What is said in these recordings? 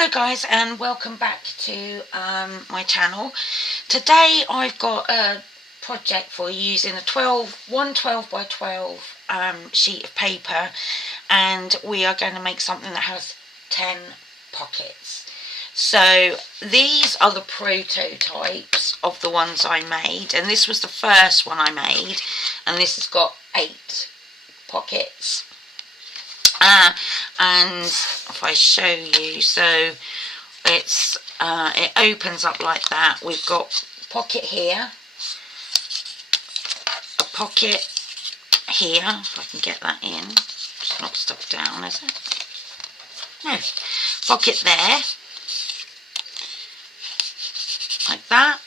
Hello guys, and welcome back to my channel. Today I've got a project for you using a 12 by 12 sheet of paper, and we are going to make something that has 10 pockets. So these are the prototypes of the ones I made, and this was the first one I made, and this has got 8 pockets. And if I show you, so it's it opens up like that. We've got a pocket here, a pocket here, if I can get that in. It's not stuck down, is it? No. Pocket there, like that.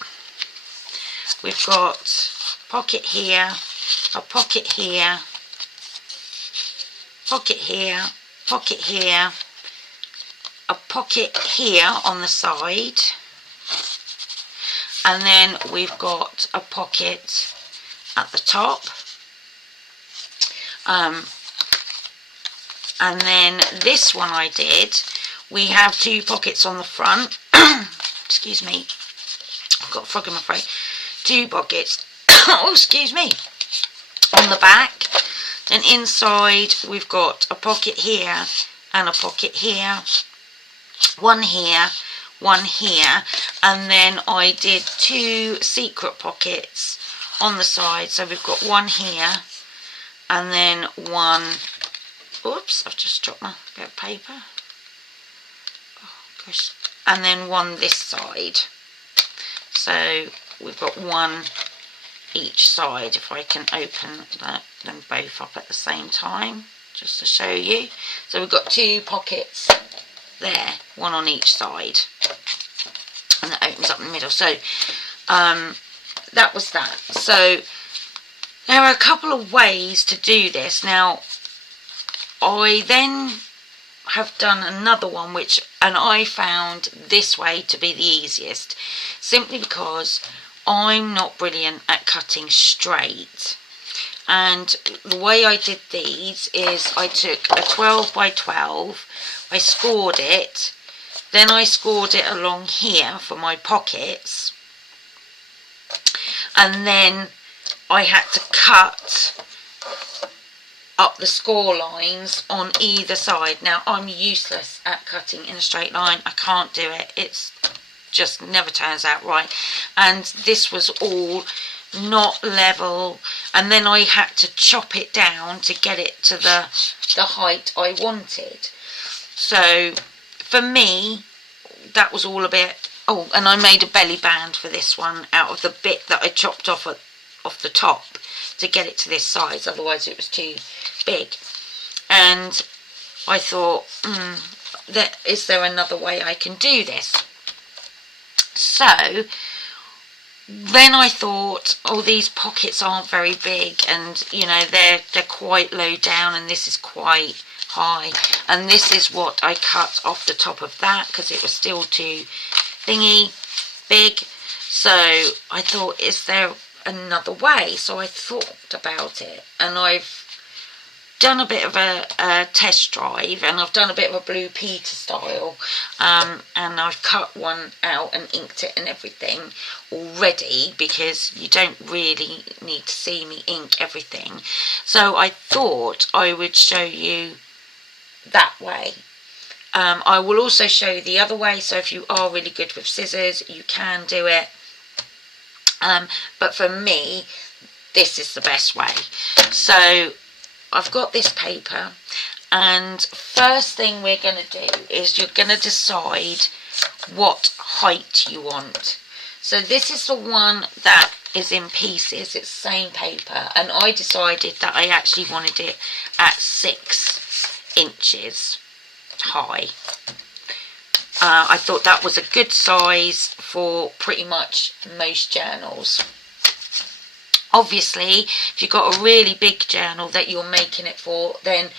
We've got a pocket here, a pocket here, pocket here, pocket here, a pocket here on the side, and then we've got a pocket at the top, and then this one I did, we have 2 pockets on the front. Excuse me, I've got a frog in my throat. 2 pockets oh, excuse me, on the back. Then inside we've got a pocket here and a pocket here, one here, one here, and then I did 2 secret pockets on the side. So we've got one here and then one, oops, I've just dropped my bit of paper, oh gosh, and then one this side. So we've got one each side. If I can open them both up at the same time just to show you. So we've got 2 pockets there, one on each side, and that opens up in the middle. So that was that. So there are a couple of ways to do this. Now I then have done another one and I found this way to be the easiest, simply because I'm not brilliant at cutting straight. And the way I did these is I took a 12 by 12, I scored it, then I scored it along here for my pockets, and then I had to cut up the score lines on either side. Now I'm useless at cutting in a straight line, I can't do it, it's just never turns out right, and this was all not level, and then I had to chop it down to get it to the height I wanted. So for me that was all a bit, oh, and I made a belly band for this one out of the bit that I chopped off the top to get it to this size, otherwise it was too big. And I thought, is there another way I can do this? So then I thought, oh, these pockets aren't very big, and you know they're quite low down, and this is quite high, and this is what I cut off the top of that because it was still too big. So I thought, is there another way? So I thought about it, and I've done a bit of a test drive, and I've done a bit of a Blue Peter style, and I've cut one out and inked it and everything already, because you don't really need to see me ink everything. So I thought I would show you that way. I will also show you the other way, so if you are really good with scissors you can do it, but for me this is the best way. So I've got this paper, and first thing we're going to do is you're going to decide what height you want. So this is the one that is in pieces, it's the same paper, and I decided that I actually wanted it at 6 inches high. I thought that was a good size for pretty much most journals. Obviously, if you've got a really big journal that you're making it for, then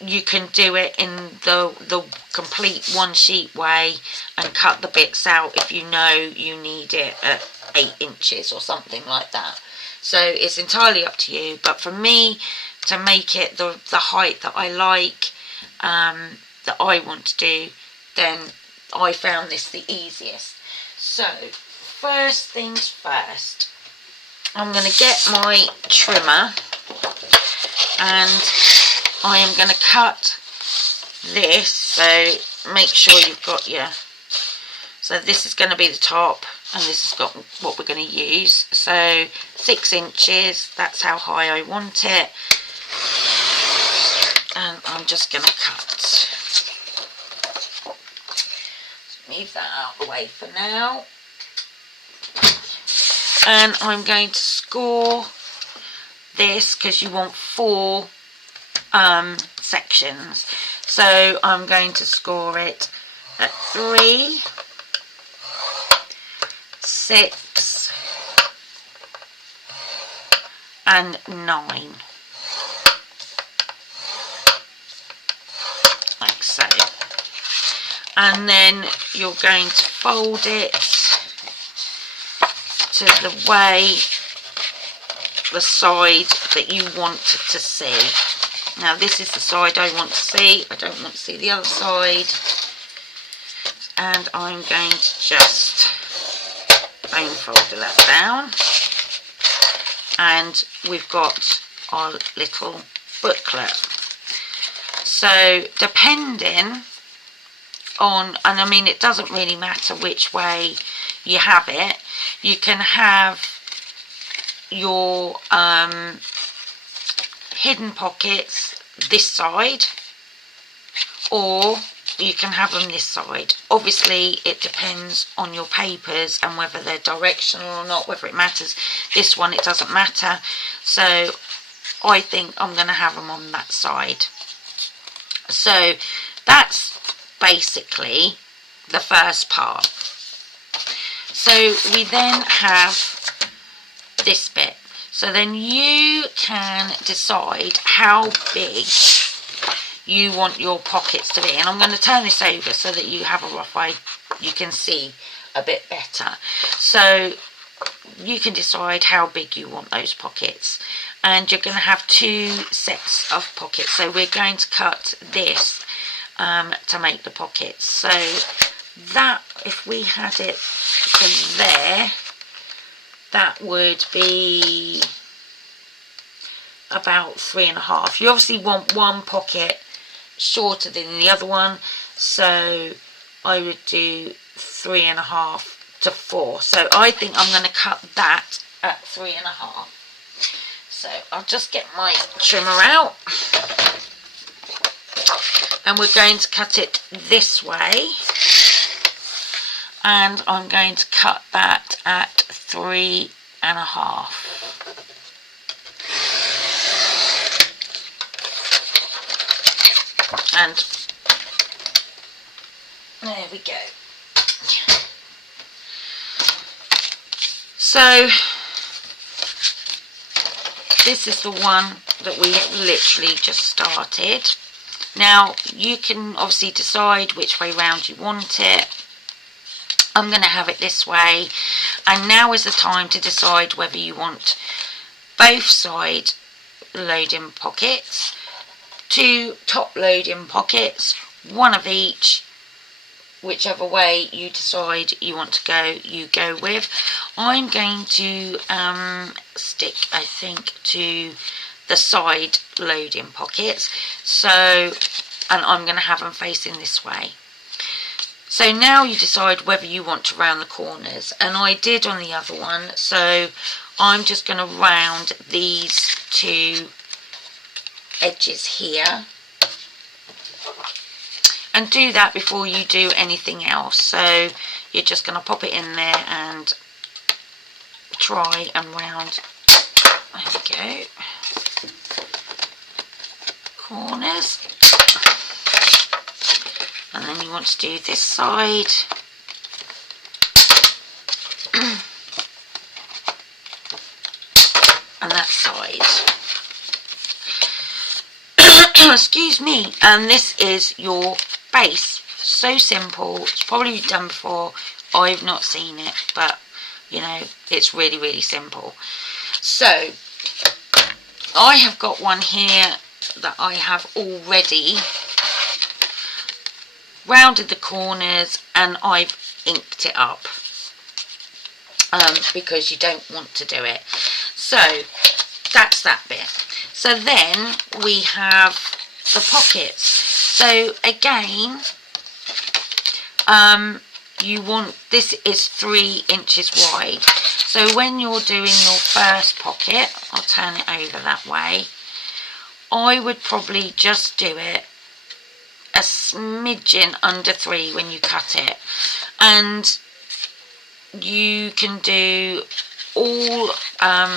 you can do it in the complete one sheet way and cut the bits out if you know you need it at 8 inches or something like that. So it's entirely up to you, but for me to make it the height that I like, that I want to do, then I found this the easiest. So first things first, I'm going to get my trimmer and I am going to cut this. So make sure you've got your, so this is going to be the top and this has got what we're going to use. So 6 inches, that's how high I want it. And I'm just going to cut. Leave that out of the way for now. And I'm going to score this because you want 4 sections. So I'm going to score it at 3, 6 and 9. Like so. And then you're going to fold it to the way, the side that you want to see. Now this is the side I want to see. I don't want to see the other side. And I'm going to just bone fold that down. And we've got our little booklet. So depending on, and I mean it doesn't really matter which way you have it, you can have your hidden pockets this side or you can have them this side. Obviously it depends on your papers and whether they're directional or not, whether it matters. This one it doesn't matter, so I think I'm going to have them on that side. So that's basically the first part. So we then have this bit. So then you can decide how big you want your pockets to be. And I'm going to turn this over so that you have a rough idea, you can see a bit better. So you can decide how big you want those pockets. And you're going to have 2 sets of pockets. So we're going to cut this to make the pockets. So that, if we had it to there, that would be about 3.5. You obviously want one pocket shorter than the other one, so I would do 3.5 to 4. So I think I'm going to cut that at 3.5. So I'll just get my trimmer out. And we're going to cut it this way. And I'm going to cut that at 3.5. And there we go. So this is the one that we literally just started. Now you can obviously decide which way round you want it. I'm going to have it this way, and now is the time to decide whether you want both side loading pockets, 2 top loading pockets, 1 of each. Whichever way you decide you want to go, you go with. I'm going to stick, I think, to the side loading pockets. So, and I'm going to have them facing this way. So now you decide whether you want to round the corners, and I did on the other one, so I'm just going to round these 2 edges here, and do that before you do anything else. So you're just going to pop it in there and try and round, there we go, corners. And then you want to do this side. And that side. Excuse me. And this is your base. So simple. It's probably done before. I've not seen it, but you know, it's really, really simple. So I have got one here that I have already rounded the corners, and I've inked it up because you don't want to do it. So that's that bit. So then we have the pockets. So again, you want, this is 3 inches wide. So when you're doing your first pocket, I'll turn it over that way, I would probably just do it a smidgen under 3 when you cut it. And you can do all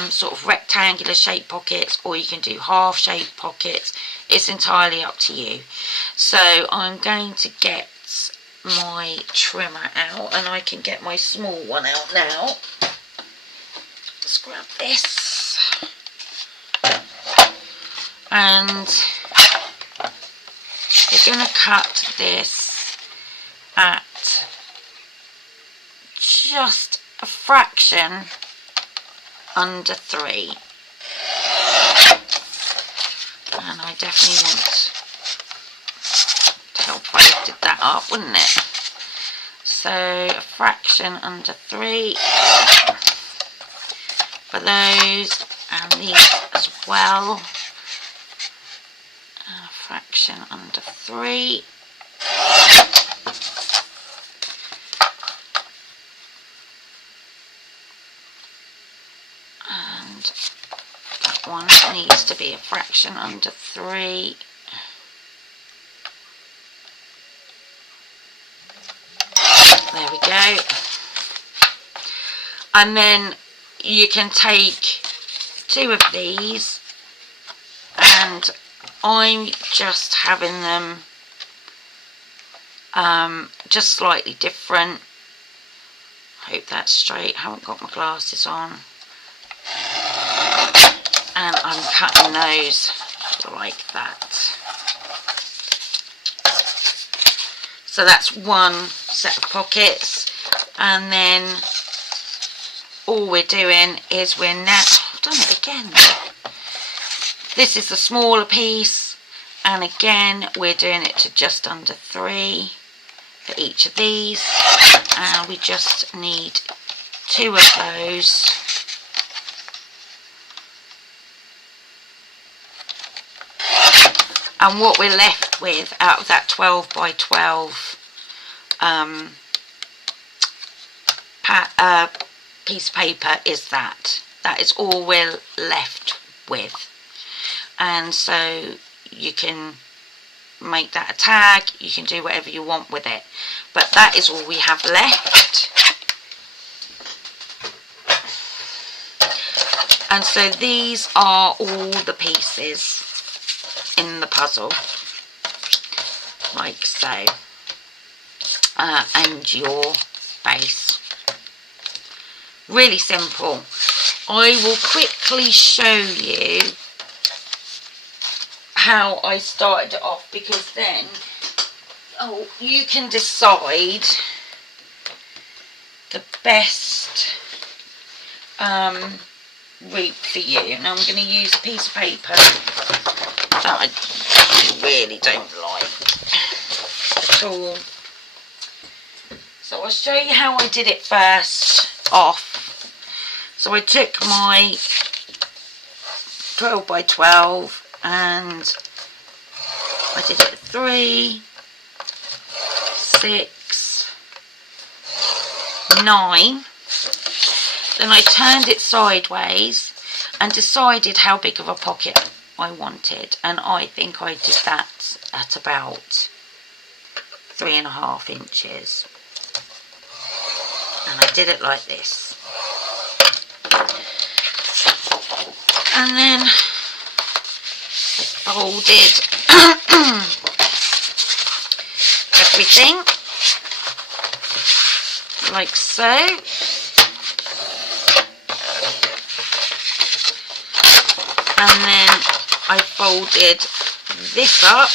sort of rectangular shaped pockets, or you can do half shaped pockets. It's entirely up to you. So I'm going to get my trimmer out, and I can get my small one out now. Let's grab this, and we're going to cut this at just a fraction under 3, and I definitely want to help if I lifted that up, wouldn't it? So a fraction under 3 for those, and these as well, and a fraction under 3. And that one needs to be a fraction under 3. There we go. And then you can take 2 of these, and I'm just having them just slightly different. Hope that's straight. Haven't got my glasses on. And I'm cutting those like that. So that's one set of pockets, and then all we're doing is we're now, I've done it again. This is the smaller piece, and again we're doing it to just under 3 for each of these, and we just need 2 of those. And what we're left with out of that 12 by 12 piece of paper is that. That is all we're left with. And so you can make that a tag, you can do whatever you want with it. But that is all we have left. And so these are all the pieces in the puzzle, like so, and your base. Really simple. I will quickly show you how I started it off, because then you can decide the best route for you. Now I'm going to use a piece of paper that I really don't like at all. So I'll show you how I did it first off. So I took my 12 by 12 and I did it 3, 6, 9. Then I turned it sideways and decided how big of a pocket I wanted, and I think I did that at about 3.5 inches, and I did it like this, and then I folded everything like so. And then I folded this up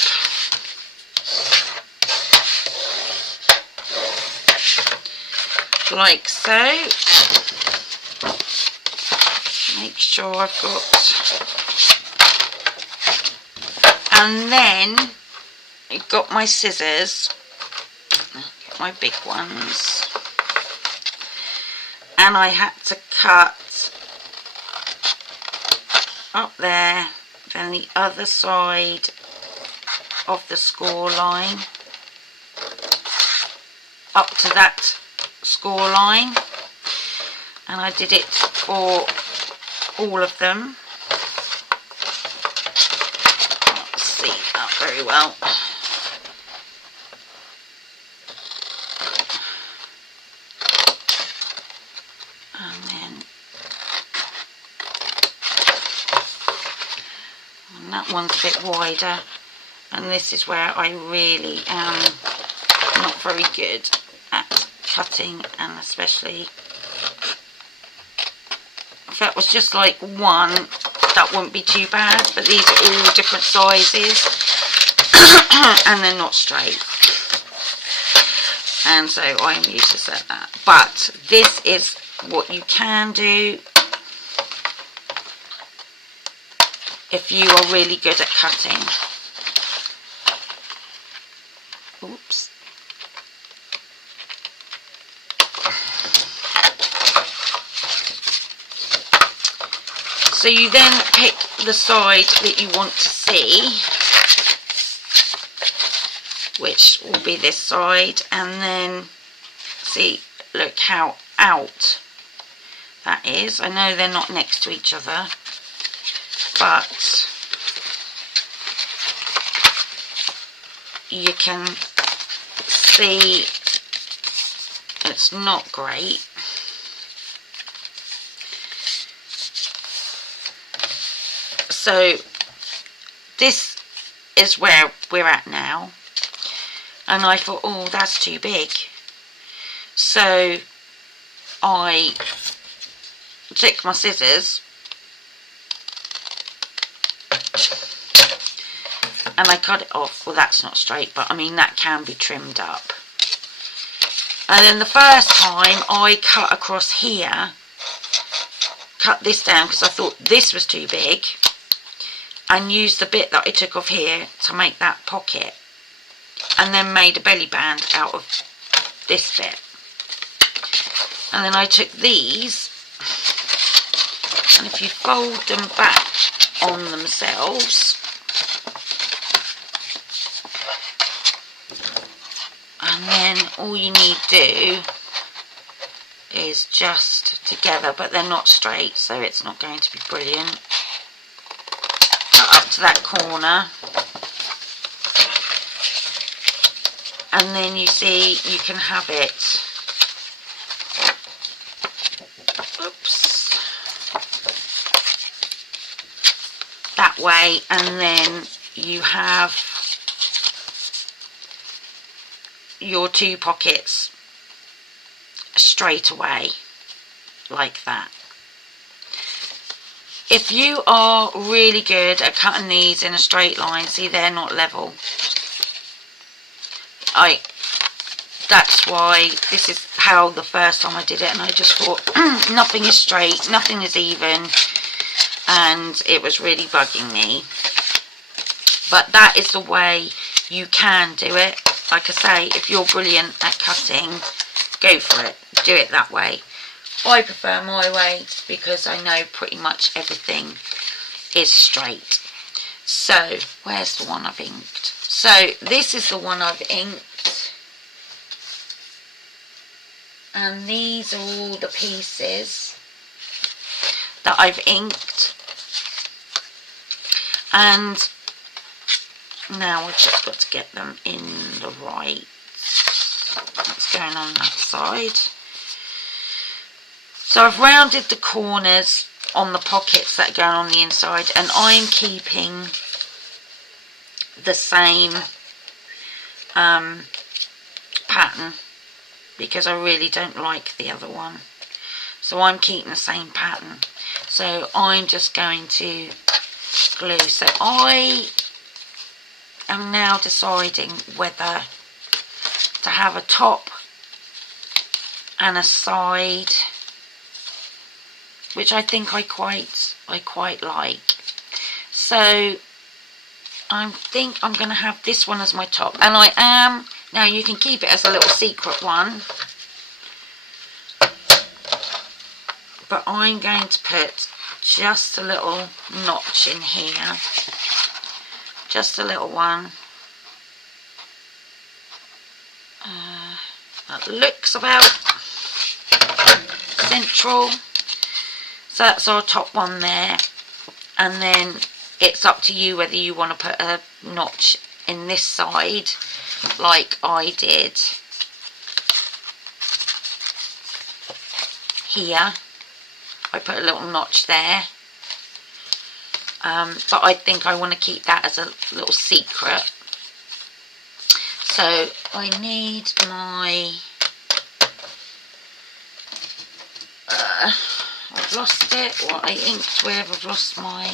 like so. Make sure I've got, and then I got my scissors my big ones. And I had to cut up there, then the other side of the score line up to that score line, and I did it for all of them. Can't see that very well. And then that one's a bit wider, and this is where I really am not very good at cutting, and especially if that was just like one, that wouldn't be too bad, but these are all different sizes and they're not straight, and so I am useless at that. But this is what you can do if you are really good at cutting. Oops. So you then pick the side that you want to see, which will be this side, and then see, look how out that is. I know they're not next to each other, but you can see it's not great. So this is where we're at now, and I thought, oh, that's too big. So I took my scissors and I cut it off. Well, that's not straight, but I mean that can be trimmed up. And then the first time I cut across here, cut this down because I thought this was too big, and used the bit that I took off here to make that pocket, and then made a belly band out of this bit. And then I took these, and if you fold them back on themselves, and then all you need to do is just together, but they're not straight, so it's not going to be brilliant. Up to that corner, and then you see you can have it, oops, that way, and then you have your two pockets straight away like that. If you are really good at cutting these in a straight line, see, they're not level. That's why this is how the first time I did it, and I just thought nothing is straight, nothing is even, and it was really bugging me. But that is the way you can do it. Like I say, if you're brilliant at cutting, go for it. Do it that way. I prefer my way because I know pretty much everything is straight. So, where's the one I've inked? So, this is the one I've inked. And these are all the pieces that I've inked. And now I've just got to get them in the right. That's going on that side. So I've rounded the corners on the pockets that are going on the inside, and I'm keeping the same pattern because I really don't like the other one. So I'm keeping the same pattern. So I'm just going to glue. So I am now deciding whether to have a top and a side, which I think I quite like. So I think I'm going to have this one as my top, and I am Now you can keep it as a little secret one, but I'm going to put just a little notch in here, just a little one. That looks about central. So that's our top one there, and then it's up to you whether you want to put a notch in this side like I did here. I put a little notch there, but I think I want to keep that as a little secret. So I need my I've lost it, what I inked with. I've lost my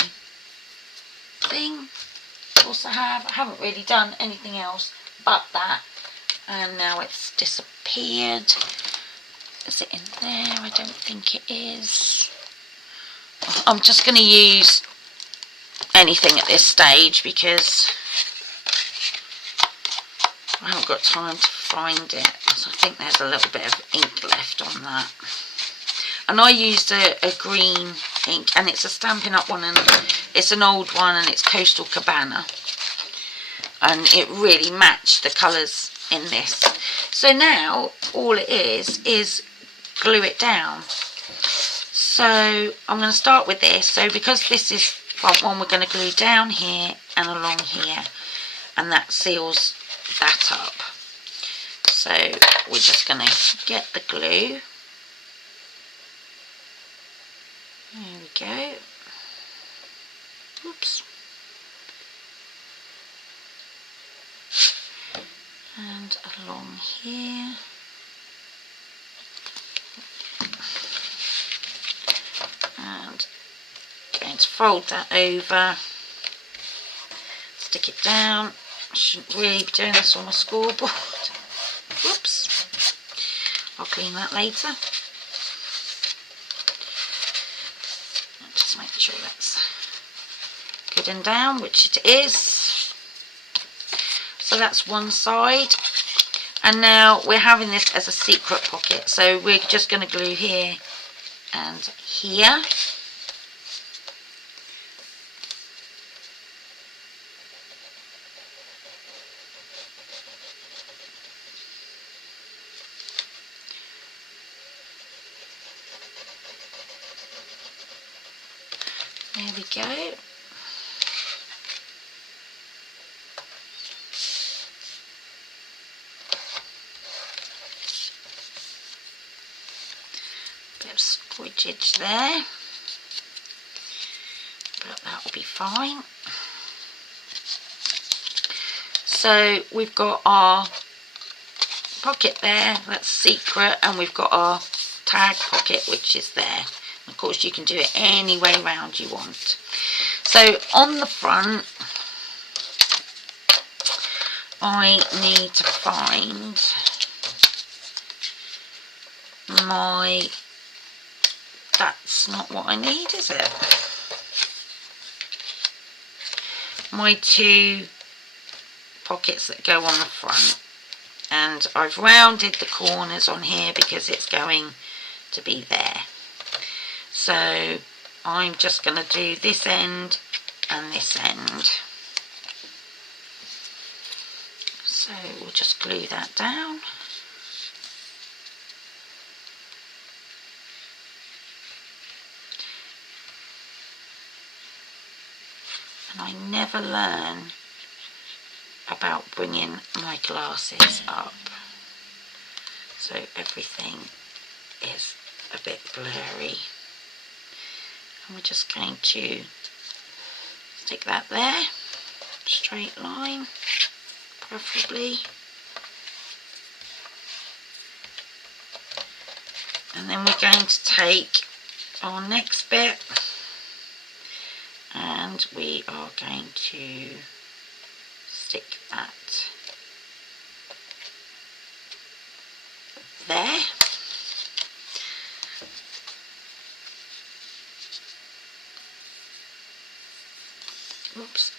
thing. Of course I haven't really done anything else but that, and now it's disappeared. Is it in there? I don't think it is. I'm just going to use anything at this stage because I haven't got time to find it. So I think there's a little bit of ink left on that. And I used a green ink, and it's a Stampin' Up one, and it's an old one, and it's Coastal Cabana. And it really matched the colours in this. So now all it is glue it down. So I'm going to start with this. So because this is front one, we're going to glue down here and along here, and that seals that up. So we're just going to get the glue. There we go. Oops. And along here. And going to fold that over. Stick it down. I shouldn't really be doing this on my scoreboard. Whoops. I'll clean that later. Just make sure that's good and down, which it is. So that's one side. And now we're having this as a secret pocket. So we're just going to glue here and here. There we go. Bit of squidgage there, but that will be fine. So we've got our pocket there, that's secret, and we've got our tag pocket, which is there. Of course you can do it any way round you want. So on the front I need to find my, that's not what I need, is it? My two pockets that go on the front, and I've rounded the corners on here because it's going to be there. So I'm just going to do this end and this end. So we'll just glue that down. And I never learn about bringing my glasses up. So everything is a bit blurry. And we're just going to stick that there, straight line preferably, and then we're going to take our next bit and we are going to stick that there. Oops.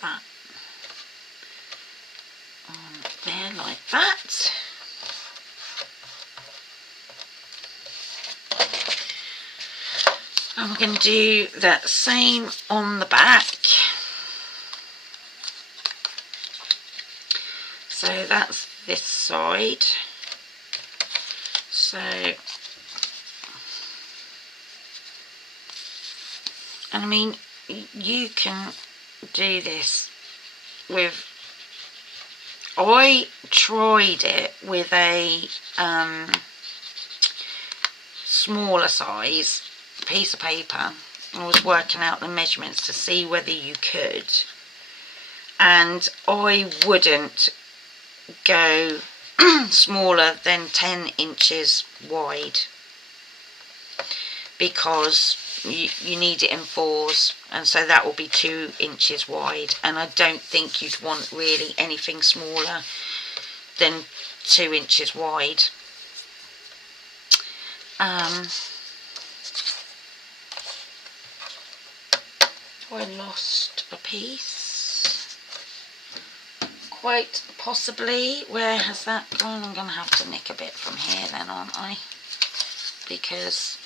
that on there like that. And we're going to do that same on the back. So that's this side. So, and I mean, you can do this with, I tried it with a smaller size piece of paper. I was working out the measurements to see whether you could, and I wouldn't go smaller than 10 inches wide, because you need it in 4s, and so that will be 2 inches wide, and I don't think you'd want really anything smaller than 2 inches wide. I lost a piece, quite possibly. Where has that gone? I'm going to have to nick a bit from here then, aren't I? Because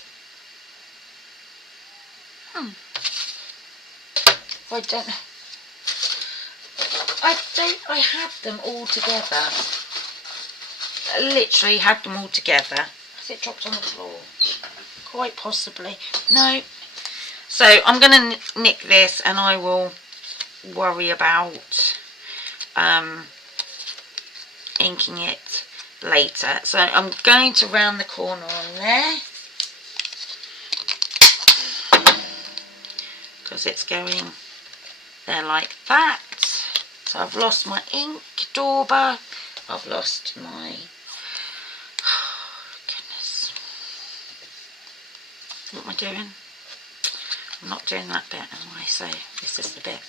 I had them all together. I literally had them all together. Has it dropped on the floor? Quite possibly. No. So I'm going to nick this, and I will worry about inking it later. So I'm going to round the corner on there, because it's going there like that. So I've lost my ink dauber. I've lost my, oh goodness, what am I doing? I'm not doing that bit, am I? So this is the bit.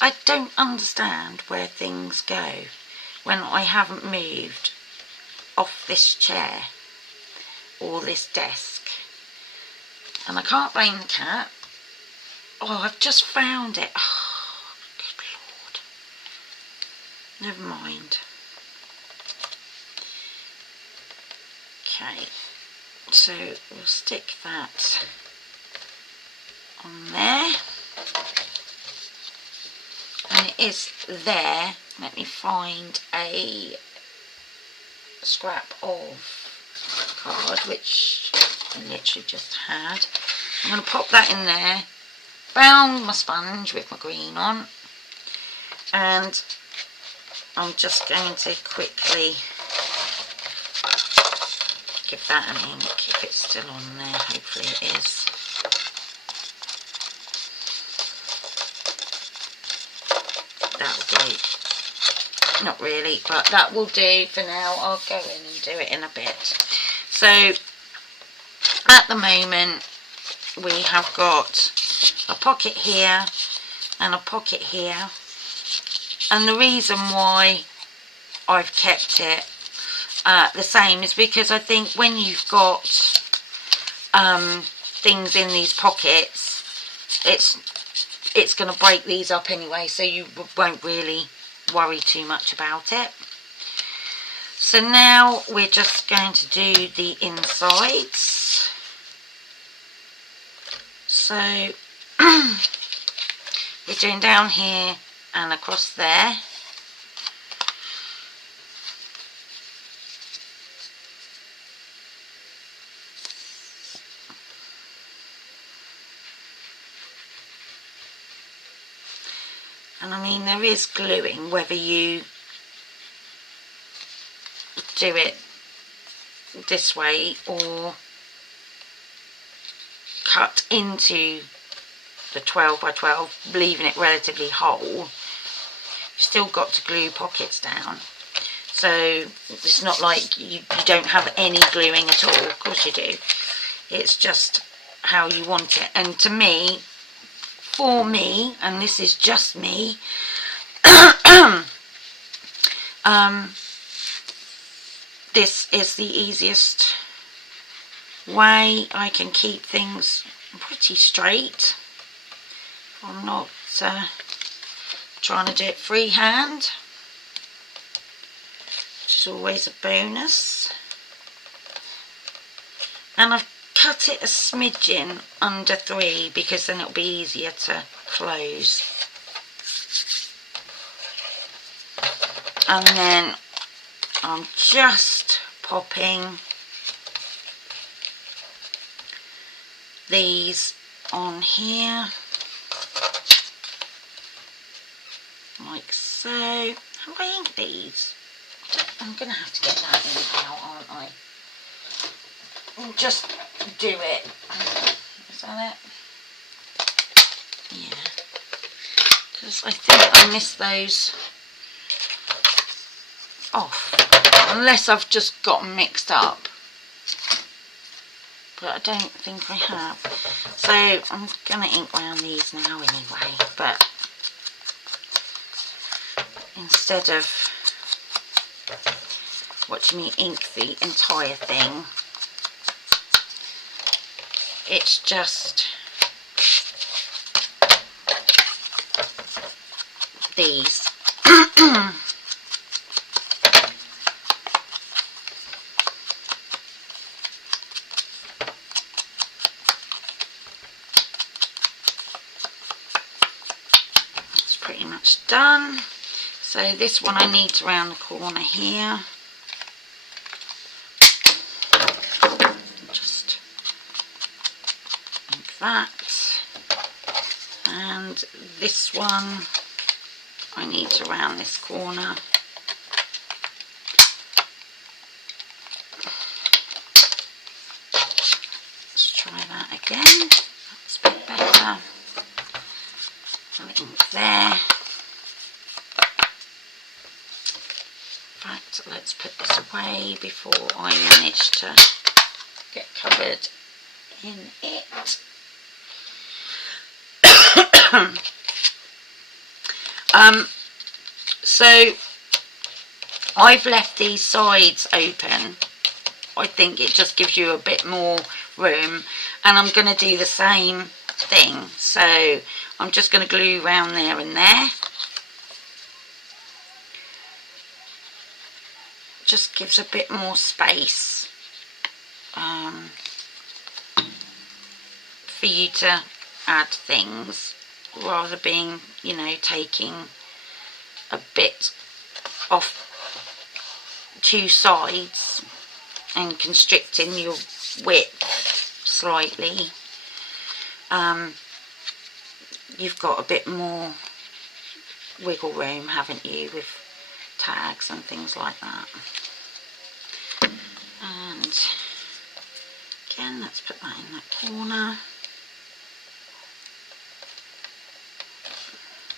I don't understand where things go when I haven't moved off this chair or this desk. And I can't blame the cat. Oh, I've just found it. Oh, good Lord. Never mind. Okay, so we'll stick that on there, and it is there. Let me find a scrap of card which I literally just had. I'm going to pop that in there, found my sponge with my green on, and I'm just going to quickly give that an ink if it's still on there. Hopefully it is. That'll do. Not really, but that will do for now. I'll go in and do it in a bit. So at the moment we have got a pocket here and a pocket here, and the reason why I've kept it the same is because I think when you've got things in these pockets, it's going to break these up anyway, so you won't really worry too much about it. So now we're just going to do the insides. So we're doing down here and across there. And I mean, there is gluing whether you do it this way or cut into the 12 by 12, leaving it relatively whole. You've still got to glue pockets down. So it's not like you don't have any gluing at all. Of course you do. It's just how you want it. And to me, for me, and this is just me, this is the easiest way I can keep things pretty straight. I'm not trying to do it freehand, which is always a bonus. And I've cut it a smidgen under 3 because then it'll be easier to close. And then I'm just popping these on here like so. How do I ink these? I'm going to have to get that ink out, aren't I? And just do it. Is that it? Yeah. Because I think I missed those off. Unless I've just got them mixed up. But I don't think I have. So I'm going to ink round these now anyway. But instead of watching me ink the entire thing, it's just these. It's pretty much done. So this one I need to round the corner here. Just like that. And this one I need to round this corner. Let's try that again. That's a bit better. Ink there. In fact, let's put this away before I manage to get covered in it. So I've left these sides open. I think it just gives you a bit more room, and I'm going to do the same thing. So I'm just going to glue around there and there. Just gives a bit more space for you to add things, rather being, you know, taking a bit off 2 sides and constricting your width slightly. You've got a bit more wiggle room, haven't you, with tags and things like that. And again, let's put that in that corner.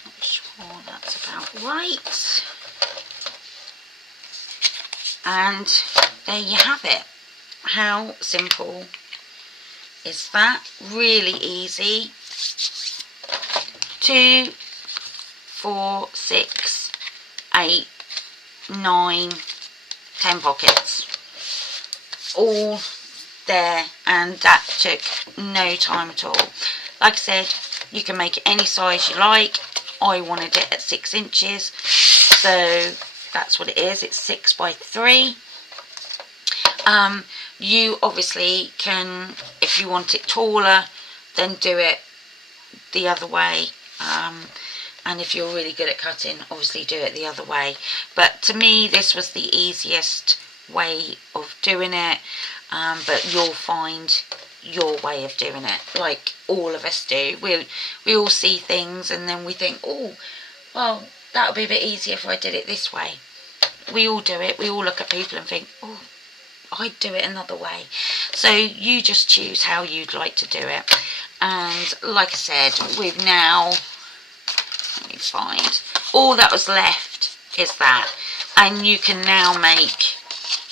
Make sure that's about right. And there you have it. How simple is that? Really easy. 2, 4, 6, 8, 9, 10 pockets. All there, and that took no time at all. Like I said, you can make it any size you like. I wanted it at 6 inches, so that's what it is. It's 6 by 3. You obviously can, if you want it taller, then do it the other way. And if you're really good at cutting, obviously do it the other way. But to me, this was the easiest way of doing it. But you'll find your way of doing it, like all of us do. We all see things and then we think, oh, well, that would be a bit easier if I did it this way. We all do it. We all look at people and think, oh, I'd do it another way. So you just choose how you'd like to do it. And like I said, we've now, let me find, all that was left is that. And you can now make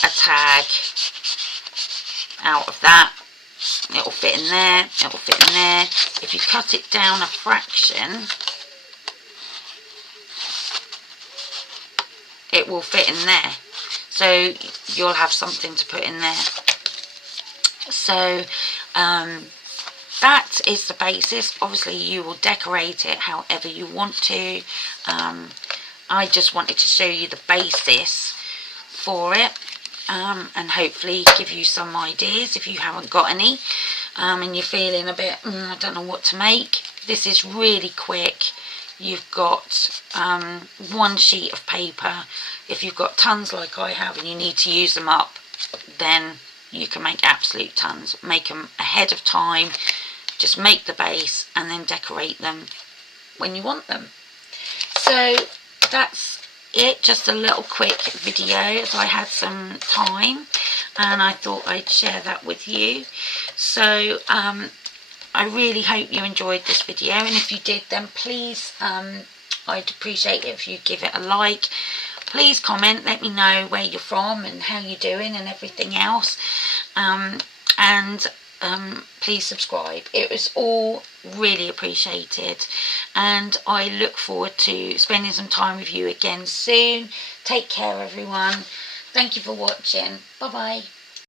a tag out of that. It'll fit in there, it'll fit in there. If you cut it down a fraction, it will fit in there. So you'll have something to put in there. So that is the basis. Obviously you will decorate it however you want to. I just wanted to show you the basis for it, and hopefully give you some ideas if you haven't got any, and you're feeling a bit, I don't know what to make. This is really quick. You've got one sheet of paper. If you've got tons like I have and you need to use them up, then you can make absolute tons. Make them ahead of time. Just make the base and then decorate them when you want them. So that's it. Just a little quick video as I had some time, and I thought I'd share that with you. So I really hope you enjoyed this video, and if you did, then please, I'd appreciate it if you give it a like. Please comment, let me know where you're from and how you're doing and everything else, and please subscribe. It was all really appreciated, and I look forward to spending some time with you again soon. Take care, everyone. Thank you for watching. Bye bye.